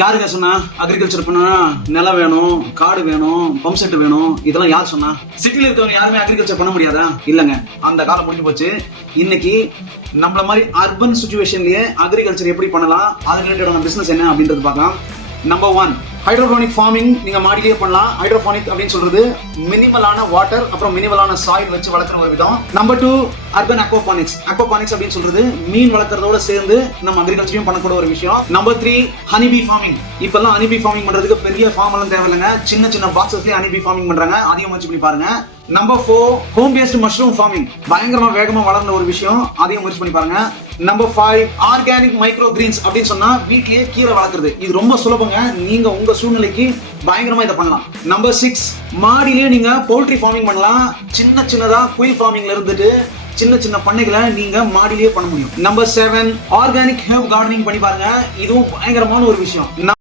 யாருங்க சொன்னா அக்ரிகல்ச்சர் பண்ணா நிலம் வேணும், காடு வேணும், பம்ப் செட் வேணும், இதெல்லாம் யார் சொன்னா? சிட்டில இருக்கவங்க யாருமே அக்ரிகல்ச்சர் பண்ண முடியாதா? இல்லங்க, அந்த காலம் முடிஞ்சு போச்சு. இன்னைக்கு நம்மள மாதிரி அர்பன் சிச்சுவேஷன்லயே அக்ரிகல்ச்சர் எப்படி பண்ணலாம், அது ரிலேட்டடான பிசினஸ் என்ன அப்படின்றது பார்க்கலாம். Number 1, hydroponic farming. நீங்க மாடியிலேயே பண்ணலாம். ஹைட்ரோபோனிக் அப்படின்னு சொல்றது மினிமலான வாட்டர் அப்புறம் மினிமலான சாயில் வச்சு வளர்க்குற ஒரு விதம். Number 2, urban aquaponics. அக்வாபானிக்ஸ் அப்படின்னு சொல்றது மீன் வளர்க்கறதோட சேர்ந்து நம்ம அக்ரிகல்ச்சரையும் பண்ணக்கூடிய ஒரு விஷயம். Number 3, honeybee farming. இப்பெல்லாம் ஹனிபி ஃபார்மிங் பண்றதுக்கு பெரிய ஃபார்ம் எல்லாம் தேவையில்லைங்க, சின்ன சின்ன பாக்ஸஸ்லயே ஹனிபி ஃபார்மிங் பண்றாங்க. அதையும் முயற்சி பண்ணி பாருங்க. Number 4, home based mushroom farming. பயங்கரமா வேகமா வளர்ந்த ஒரு விஷயம், அதையும் முயற்சி பண்ணி பாருங்க. நம்பர் 5, ஆர்கானிக் மைக்ரோ கிரீன்ஸ் அப்படின்னு சொன்னா வீட்லயே கீரை வளர்க்குறது. இது ரொம்ப சுலபங்க, நீங்க உங்க சூழ்நிலைக்கு பயங்கரமா இதை பண்ணலாம். நம்பர் 6, மாடியிலேயே நீங்க பவுல்ட்ரி ஃபார்மிங் பண்ணலாம். சின்ன சின்னதா குயில் ஃபார்மிங்ல இருந்துட்டு சின்ன சின்ன பண்ணைகளை நீங்க மாடியிலேயே பண்ண முடியும். நம்பர் 7, ஆர்கானிக் ஹெர்ப் கார்டனிங் பண்ணி பாருங்க. இதுவும் பயங்கரமான ஒரு விஷயம்.